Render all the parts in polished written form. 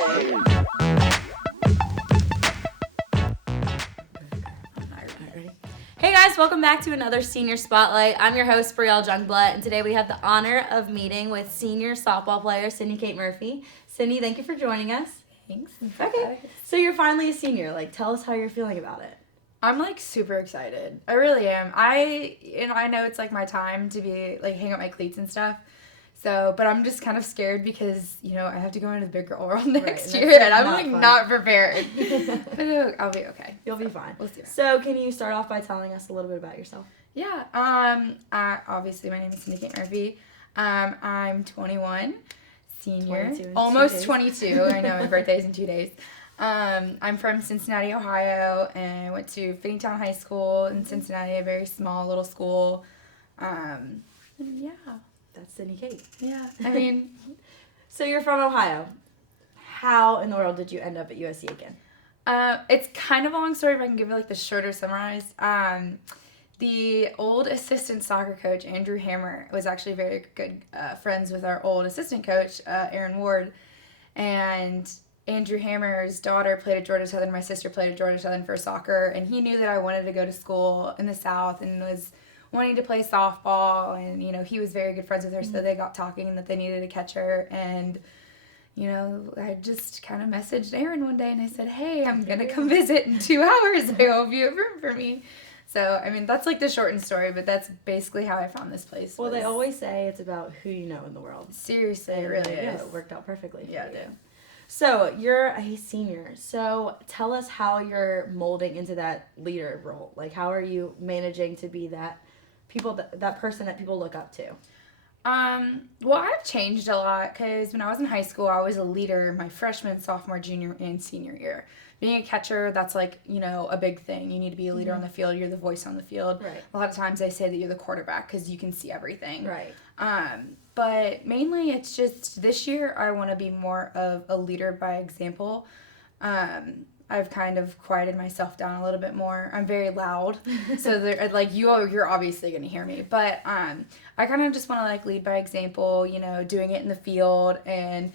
Hey guys, welcome back to another Senior Spotlight. I'm your host, Brielle Jungblatt, and today we have the honor of meeting with senior softball player Cindy Kate Murphy. Cindy, thank you for joining us. Thanks. Okay, so you're finally a senior. Tell us how you're feeling about it. I'm super excited. I really am. I know it's my time to be hang up my cleats and stuff. So, but I'm just kind of scared because I have to go into the big girl world next year, and I'm not prepared. But I'll be okay. You'll be fine. We'll see. So, can you start off by telling us a little bit about yourself? Yeah. Obviously, my name is Cindy Kate Murphy. I'm 21, senior, almost 22. I know my birthday's in 2 days. I'm from Cincinnati, Ohio, and I went to Finneytown High School in Cincinnati, a very small little school. Yeah. That's Cindy Kate. Yeah. So you're from Ohio. How in the world did you end up at USC again? It's kind of a long story, if I can give you the shorter summarize. The old assistant soccer coach, Andrew Hammer, was actually very good friends with our old assistant coach, Aaron Ward. And Andrew Hammer's daughter played at Georgia Southern. My sister played at Georgia Southern for soccer. And he knew that I wanted to go to school in the South and was wanting to play softball. And, he was very good friends with her. Mm-hmm. So they got talking that they needed a catcher. And, I just kind of messaged Aaron one day and I said, hey, I'm going to come visit in 2 hours. I hope you have room for me. So, that's the shortened story, but that's basically how I found this place. Well, they always say it's about who you know in the world. Seriously, it really is. It worked out perfectly for you. It did. So, you're a senior. So, tell us how you're molding into that leader role. How are you managing to be that person that people look up to? Well, I've changed a lot because when I was in high school, I was a leader my freshman, sophomore, junior, and senior year. Being a catcher, that's a big thing. You need to be a leader on the field. You're the voice on the field. Right. A lot of times they say that you're the quarterback because you can see everything. Right. But mainly it's just this year I want to be more of a leader by example. I've kind of quieted myself down a little bit more. I'm very loud, so you're obviously going to hear me. But I kind of just want to lead by example, doing it in the field and,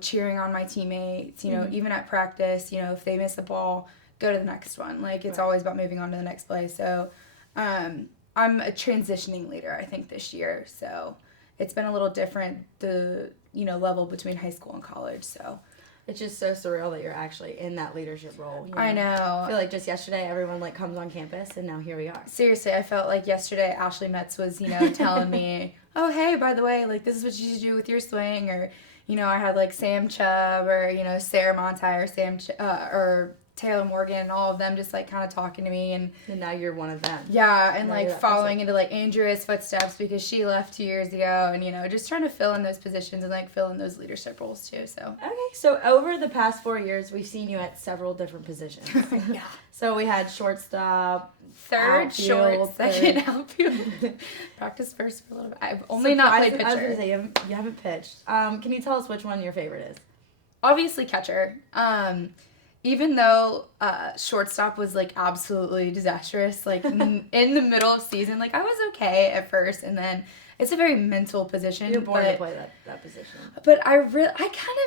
cheering on my teammates, mm-hmm. even at practice, if they miss a ball, go to the next one. It's always about moving on to the next play. So I'm a transitioning leader, I think, this year. So it's been a little different, the, level between high school and college, so. It's just so surreal that you're actually in that leadership role. I know. I feel just yesterday everyone comes on campus and now here we are. Seriously, I felt yesterday Ashley Metz was, telling me, oh, hey, by the way, this is what you should do with your swing. Or, I had Sam Chubb or, Sarah Monti or or Taylor Morgan and all of them just kind of talking to me. And now you're one of them. Yeah, and following into Andrea's footsteps because she left 2 years ago and, just trying to fill in those positions and fill in those leadership roles too, so. Okay, so over the past 4 years, we've seen you at several different positions. Yeah. So we had shortstop, third, outfield, short, second, outfield. Practice first for a little bit. I've only not played pitcher. I was going to say, you haven't pitched. Can you tell us which one your favorite is? Obviously catcher. Even though shortstop was absolutely disastrous, in the middle of season, I was okay at first, and then it's a very mental position. You're born to play that position. But I kind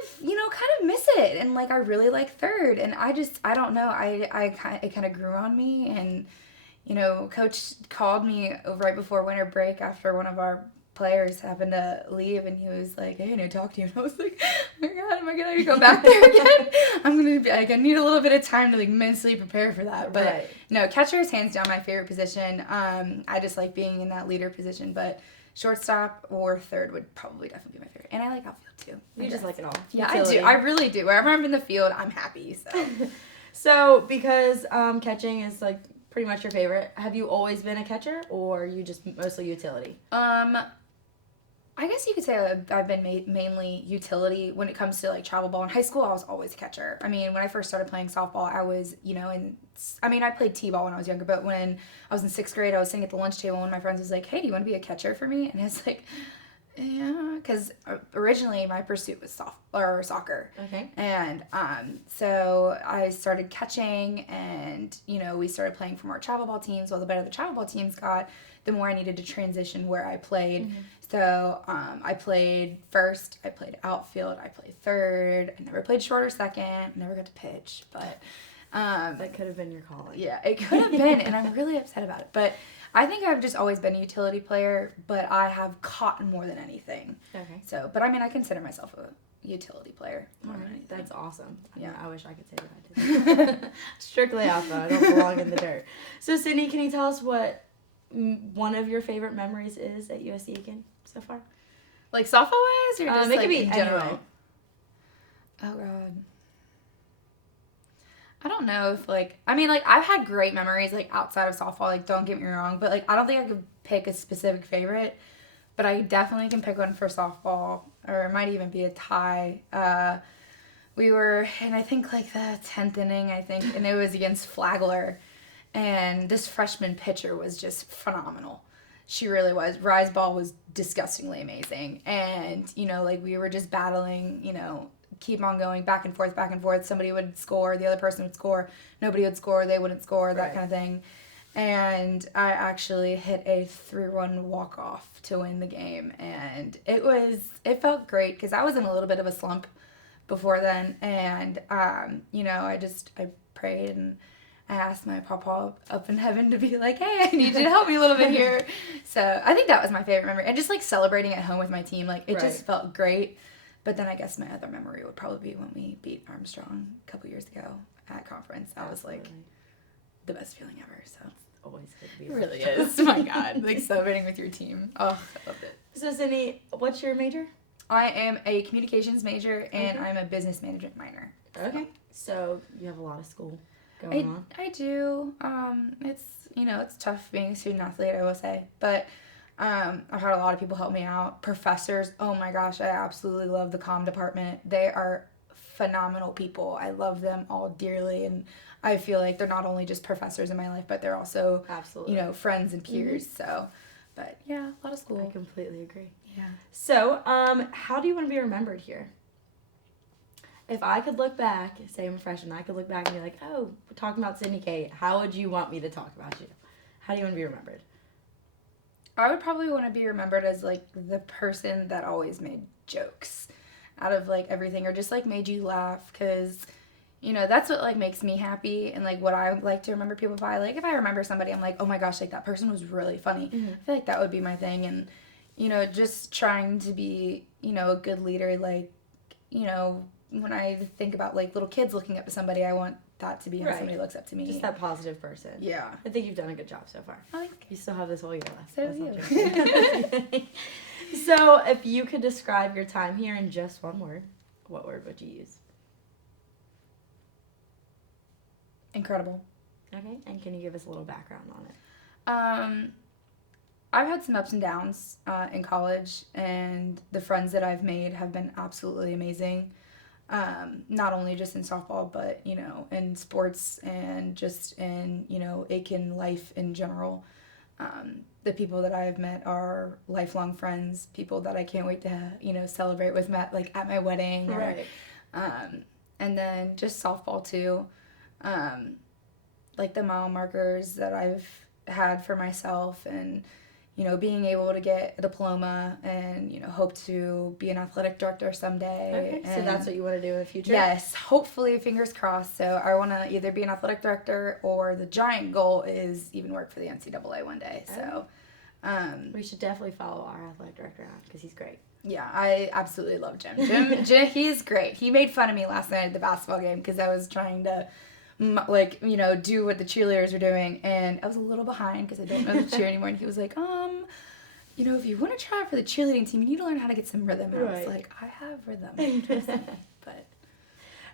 of miss it, and I really like third, and I don't know, it kind of grew on me, and Coach called me right before winter break after one of our players happened to leave, and he was like, hey, I need to talk to you. And I was like, oh my God, am I going to go back there again? I'm going to be I need a little bit of time to mentally prepare for that. But right. No, catcher is hands down my favorite position. I just like being in that leader position, but shortstop or third would probably definitely be my favorite. And I like outfield too. You just like it all. Yeah, Utility. I do. I really do. Wherever I'm in the field, I'm happy. So, so because catching is pretty much your favorite, have you always been a catcher or are you just mostly utility? I guess you could say I've been mainly utility when it comes to travel ball. In high school, I was always a catcher. When I first started playing softball, I was, I played t-ball when I was younger, but when I was in 6th grade, I was sitting at the lunch table and one of my friends was like, hey, do you want to be a catcher for me? And I was like, yeah, because originally my pursuit was soccer. Okay. And so I started catching and, we started playing for more travel ball teams. Well, the better the travel ball teams got, the more I needed to transition where I played. So I played first, I played outfield, I played third. I never played short or second. I never got to pitch, but that could have been your calling. yeah, it could have been, and I'm really upset about it. But I think I've just always been a utility player, but I have caught more than anything. Okay. So, but I mean, I consider myself a utility player more than anything. That's awesome. Yeah. I wish I could say that I did. Strictly outfield. I don't belong in the dirt. So, Sydney, can you tell us what one of your favorite memories is at USC Aiken so far? Like softball wise, or just it like could be in general? anyway. Oh god. I don't know if I've had great memories like outside of softball, like don't get me wrong, but like I don't think I could pick a specific favorite, but I definitely can pick one for softball, or it might even be a tie. We were in, I think, like the 10th inning, and it was against Flagler, and this freshman pitcher was just phenomenal. She really was. Rise Ball was disgustingly amazing, and like we were just battling, keep on going back and forth. Somebody would score, the other person would score, nobody would score, they wouldn't score, that kind of thing. And I actually hit a 3-run walk-off to win the game, and it felt great because I was in a little bit of a slump before then, and I prayed and I asked my papa up in heaven to be like, hey, I need you to help me a little bit here. So I think that was my favorite memory, and just like celebrating at home with my team, like it just felt great. But then I guess my other memory would probably be when we beat Armstrong a couple years ago at conference. That was like the best feeling ever. So always good to be. It really is. Oh my God, like celebrating with your team. Oh, I loved it. So Sydney, what's your major? I am a communications major and I'm a business management minor. Okay. So you have a lot of school going on. I do. It's tough being a student athlete, I will say, but. I've had a lot of people help me out. Professors, oh my gosh, I absolutely love the comm department. They are phenomenal people. I love them all dearly, and I feel like they're not only just professors in my life, but they're also, friends and peers. So, but yeah, a lot of school. I completely agree. Yeah. So, how do you want to be remembered here? If I could look back, say I'm a freshman, I could look back and be like, oh, we're talking about Sydney Kate. How would you want me to talk about you? How do you want to be remembered? I would probably want to be remembered as, like, the person that always made jokes out of, like, everything, or just, like, made you laugh, because, that's what, like, makes me happy, and, like, what I like to remember people by. Like, if I remember somebody, I'm like, oh my gosh, like, that person was really funny. I feel like that would be my thing, and, just trying to be, a good leader, like, when I think about, like, little kids looking up to somebody, I want that to be how somebody looks up to me. Just that positive person. Yeah. I think you've done a good job so far. I think you still have this whole year left. So do you. So, if you could describe your time here in just one word, what word would you use? Incredible. Okay, and can you give us a little background on it? I've had some ups and downs in college, and the friends that I've made have been absolutely amazing. Not only just in softball, but, in sports and just in, Aiken life in general. The people that I've met are lifelong friends, people that I can't wait to, celebrate with, like, at my wedding. Right. And then just softball, too. Like, the mile markers that I've had for myself, and, being able to get a diploma and, hope to be an athletic director someday. Okay, so that's what you want to do in the future? Yes, hopefully, fingers crossed. So I want to either be an athletic director, or the giant goal is even work for the NCAA one day. So we should definitely follow our athletic director out, because he's great. Yeah, I absolutely love Jim. Jim, he's great. He made fun of me last night at the basketball game because I was trying to do what the cheerleaders are doing, and I was a little behind because I don't know the cheer anymore, and he was like, if you want to try for the cheerleading team, you need to learn how to get some rhythm. And I was like, I have rhythm. But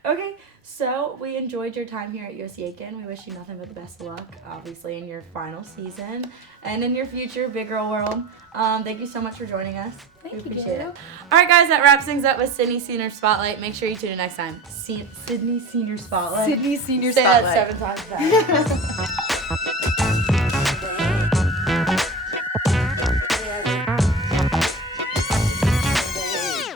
okay, so we enjoyed your time here at USC Aiken. We wish you nothing but the best of luck, obviously, in your final season and in your future Big Girl World. Thank you so much for joining us. Thank you. Appreciate it. All right, guys, that wraps things up with Sydney Senior Spotlight. Make sure you tune in next time. Sydney Senior Spotlight. Sydney Senior Say Spotlight. that 7 times fast.